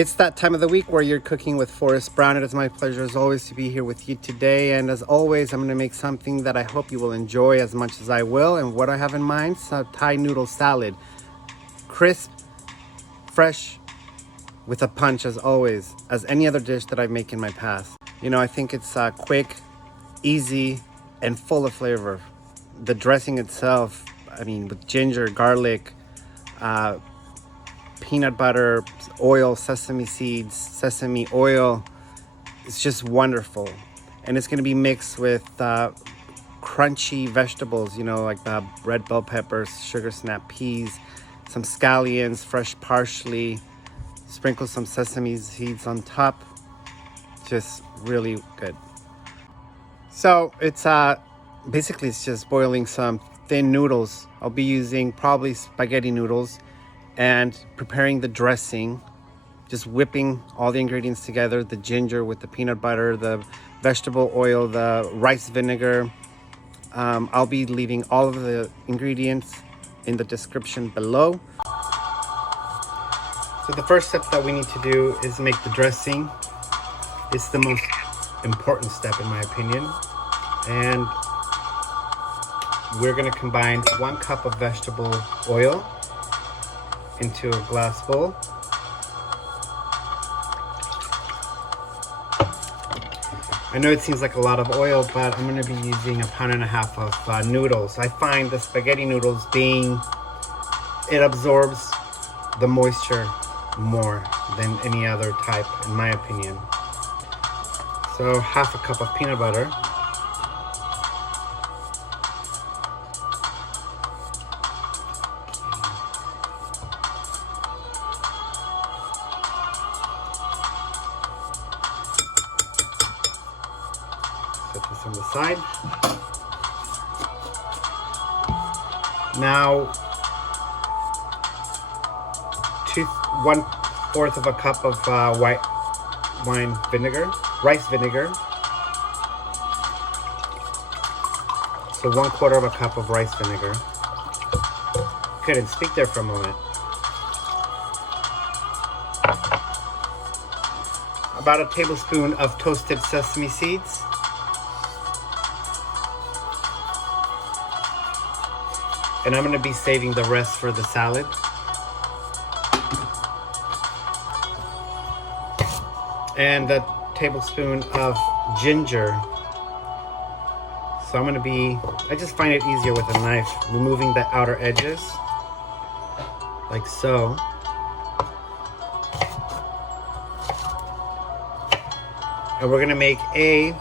It's that time of the week where you're cooking with Forrest Brown. It is my pleasure as always to be here with you today. And as always, I'm going to make something that I hope you will enjoy as much as I will. And what I have in mind, some Thai noodle salad. Crisp, fresh, with a punch as always, as any other dish that I make in my past. You know, I think it's quick, easy, and full of flavor. The dressing itself, I mean, with ginger, garlic, peanut butter, oil, sesame seeds, sesame oil. It's just wonderful. And it's going to be mixed with crunchy vegetables, you know, like the red bell peppers, sugar snap peas, some scallions, fresh parsley, sprinkle some sesame seeds on top. Just really good. So it's basically it's just boiling some thin noodles. I'll be using probably spaghetti noodles and preparing the dressing, just whipping all the ingredients together, the ginger with the peanut butter, the vegetable oil, the rice vinegar. I'll be leaving all of the ingredients in the description below. So the first step that we need to do is make the dressing. It's the most important step in my opinion. And we're gonna combine 1 cup of vegetable oil into a glass bowl. I know it seems like a lot of oil, but I'm going to be using 1.5 pounds of noodles. I find the spaghetti noodles it absorbs the moisture more than any other type, in my opinion. So 1/2 cup of peanut butter. Set this on the side. Now, 1/4 of a cup of white wine vinegar, rice vinegar. So 1/4 of a cup of rice vinegar. Couldn't speak there for a moment. About a tablespoon of toasted sesame seeds. And I'm going to be saving the rest for the salad. And a tablespoon of ginger. So I'm going to I just find it easier with a knife, removing the outer edges, like so. And we're going to make a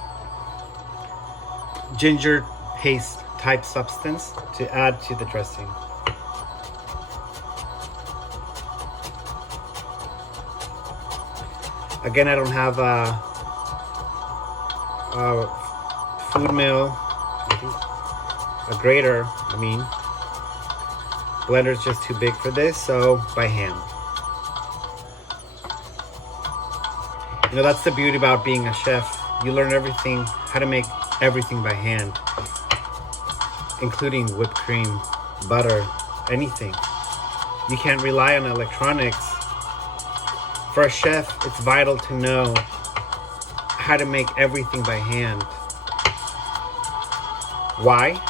ginger paste type substance to add to the dressing. Again, I don't have a food mill, a grater, blender's just too big for this, so by hand. You know, that's the beauty about being a chef. You learn everything, how to make everything by hand, including whipped cream, butter, anything. You can't rely on electronics. For a chef, it's vital to know how to make everything by hand. Why?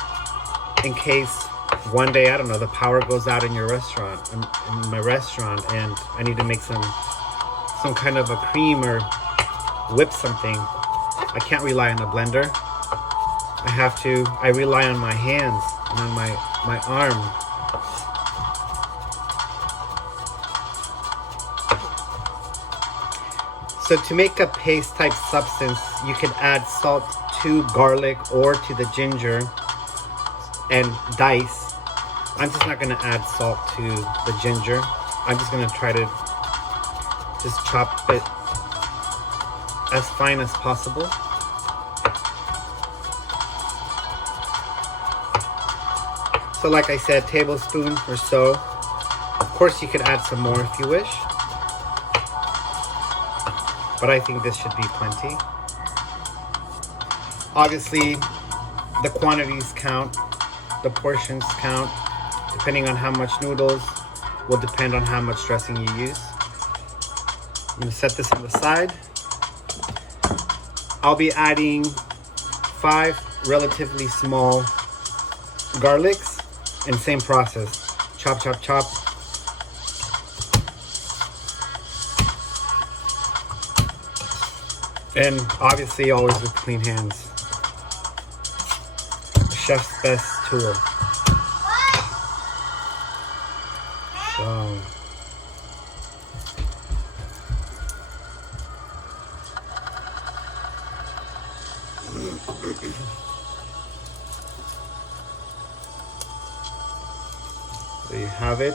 In case one day, I don't know, the power goes out in your restaurant, in my restaurant, and I need to make some kind of a cream or whip something. I can't rely on a blender. I rely on my hands and on my arm. So to make a paste type substance, you can add salt to garlic or to the ginger and dice. I'm just not going to add salt to the ginger. I'm just going to try to just chop it as fine as possible. So like I said, tablespoon or so. Of course you could add some more if you wish, but I think this should be plenty. Obviously, the quantities count, the portions count. Depending on how much noodles will depend on how much dressing you use. I'm gonna set this on the side. I'll be adding 5 relatively small garlics and same process. Chop, chop, chop. And obviously always with clean hands. Chef's best tool. So there you have it.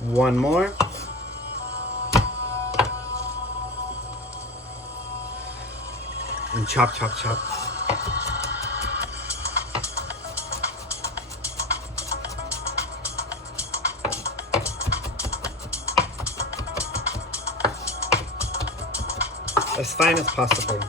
One more. And chop, chop, chop. As fine as possible.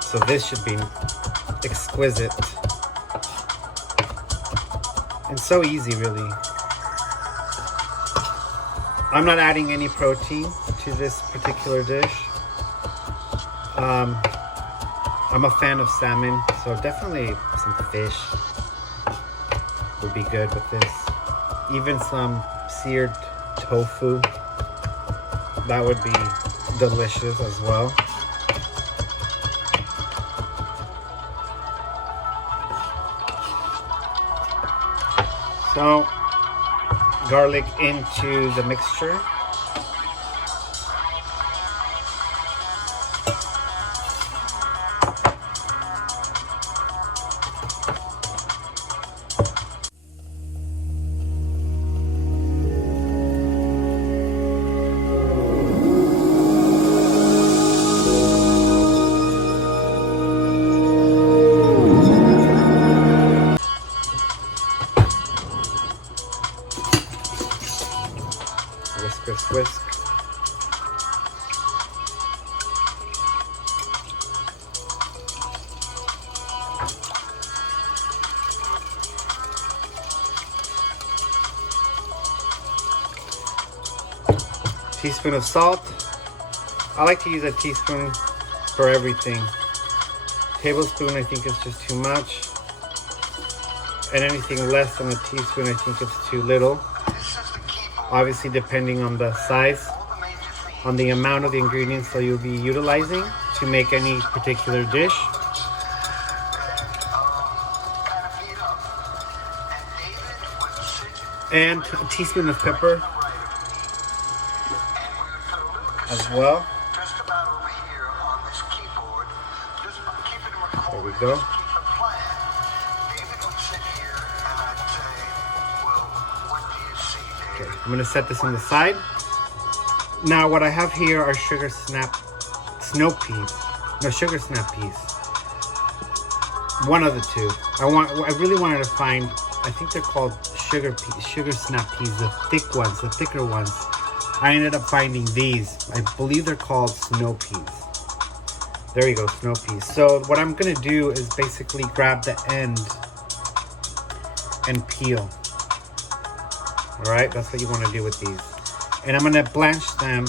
So this should be exquisite. And so easy, really. I'm not adding any protein to this particular dish. I'm a fan of salmon, so definitely some fish would be good with this. Even some seared tofu, that would be delicious as well. So, garlic into the mixture. Whisk, whisk, whisk. Teaspoon of salt. I like to use a teaspoon for everything. Tablespoon I think is just too much. And anything less than a teaspoon I think it's too little. Obviously depending on the size, on the amount of the ingredients that you'll be utilizing to make any particular dish. And a teaspoon of pepper as well. There we go. Okay, I'm gonna set this on the side. Now what I have here are sugar snap peas. One of the two. I really wanted to find, I think they're called sugar snap peas, the thick ones, the thicker ones. I ended up finding these. I believe they're called snow peas. There you go, snow peas. So what I'm gonna do is basically grab the end and peel. All right, that's what you wanna do with these. And I'm gonna blanch them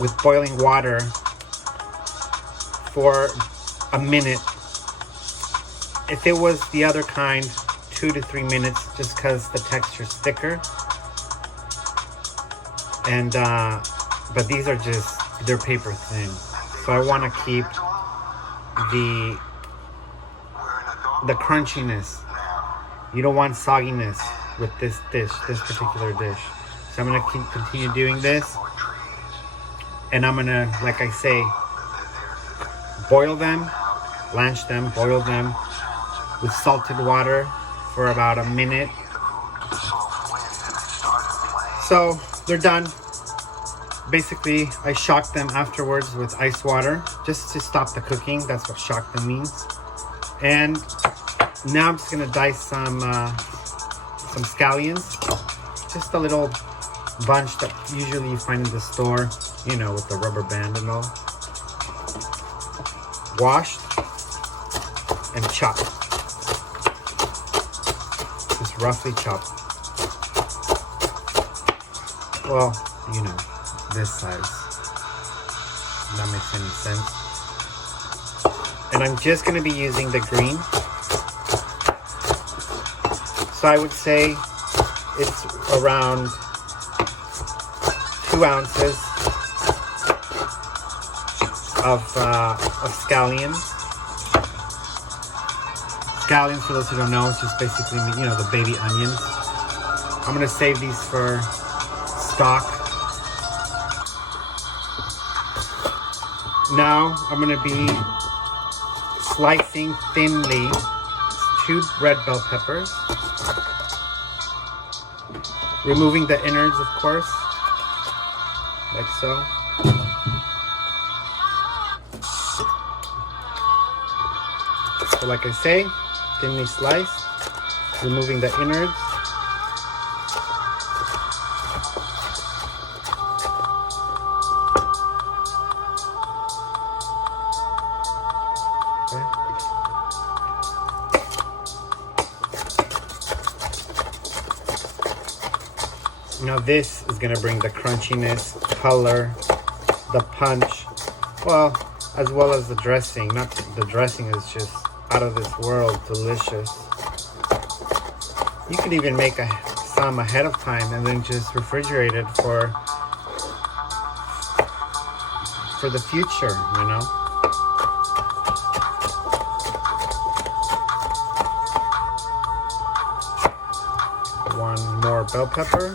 with boiling water for a minute. If it was the other kind, 2 to 3 minutes, just because the texture's thicker. And but these are just, they're paper thin, so I want to keep the crunchiness. You don't want sogginess with this particular dish. So I'm gonna continue doing this, and I'm gonna, like I say, boil them, blanch them, boil them with salted water for about a minute. So they're done. Basically, I shock them afterwards with ice water just to stop the cooking. That's what shock them means. And now I'm just gonna dice some scallions. Just a little bunch that usually you find in the store, you know, with the rubber band and all. Washed and chopped. Just roughly chopped. Well, you know, this size. If that makes any sense. And I'm just gonna be using the green. So I would say it's around 2 ounces of scallions. Scallions, for those who don't know, it's just basically, you know, the baby onions. I'm gonna save these for stock. Now I'm gonna be slicing thinly 2 red bell peppers, removing the innards, of course, like so. So like I say, thinly sliced, removing the innards. Now this is gonna bring the crunchiness, color, the punch, well as the dressing. Not the dressing is just out of this world delicious. You could even make some ahead of time and then just refrigerate it for the future, you know. One more bell pepper.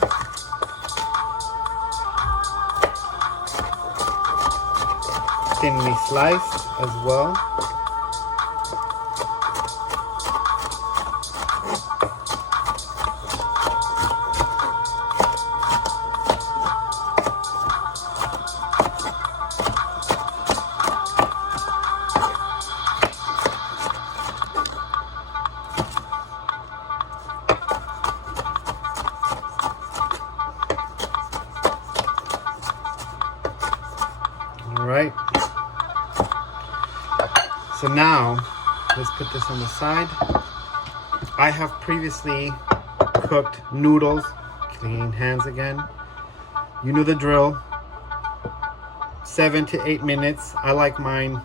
Thinly sliced as well. All right. So now, let's put this on the side. I have previously cooked noodles. Clean hands again. You know the drill. 7 to 8 minutes. I like mine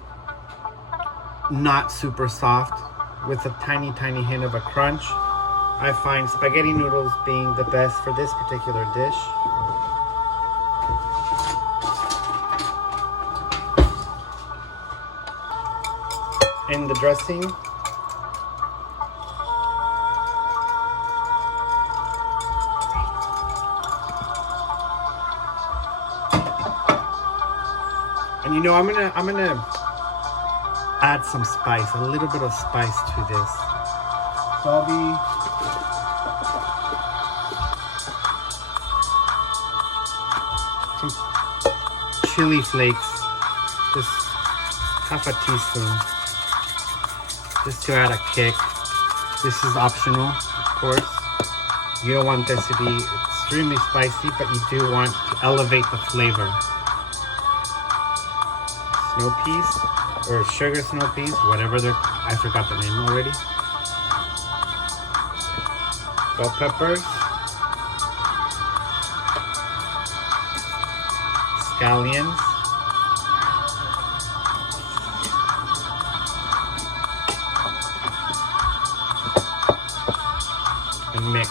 not super soft, with a tiny, tiny hint of a crunch. I find spaghetti noodles being the best for this particular dish. In the dressing, and you know, I'm gonna add some spice, a little bit of spice to this. So I'll be some chili flakes, just half a teaspoon. Just to add a kick. This is optional, of course. You don't want this to be extremely spicy, but you do want to elevate the flavor. Snow peas, or sugar snow peas, whatever they're, I forgot the name already. Bell peppers. Scallions. And mix.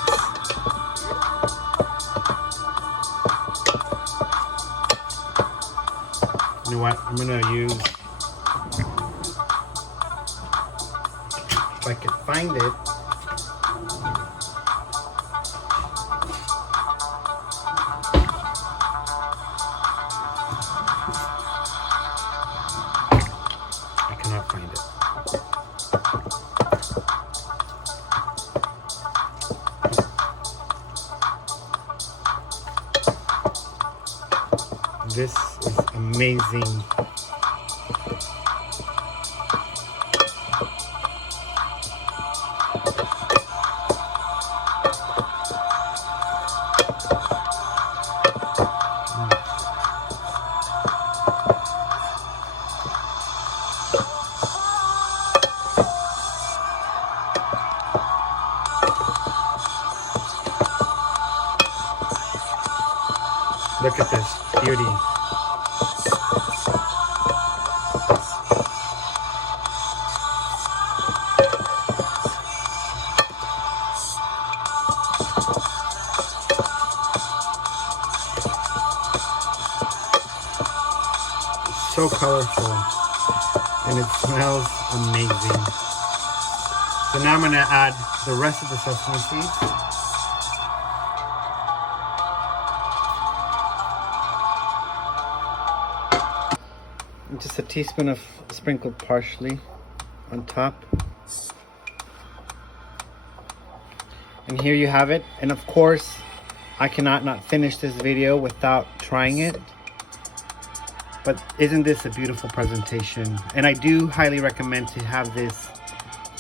You know what? I'm gonna use, if I can find it. I cannot find it. This is amazing. Look at this beauty. So colorful, and it smells amazing. So now I'm going to add the rest of the sesame seeds. And just a teaspoon of sprinkled parsley on top. And here you have it. And of course, I cannot not finish this video without trying it. But isn't this a beautiful presentation? And I do highly recommend to have this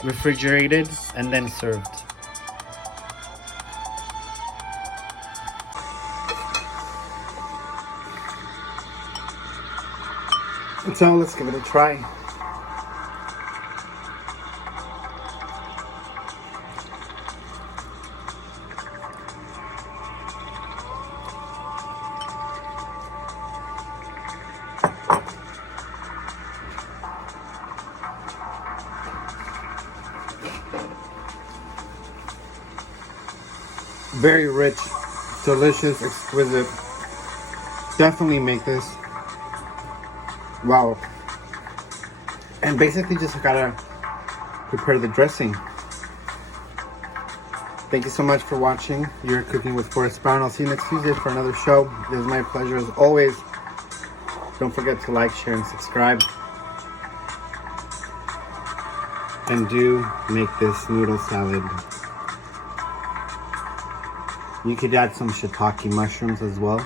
refrigerated and then served. And so let's give it a try. Very rich, delicious, exquisite. Definitely make this. Wow. And basically just gotta prepare the dressing. Thank you so much for watching. You're Cooking with Forrest Brown. I'll see you next Tuesday for another show. It is my pleasure as always. Don't forget to like, share, and subscribe. And do make this noodle salad. You could add some shiitake mushrooms as well.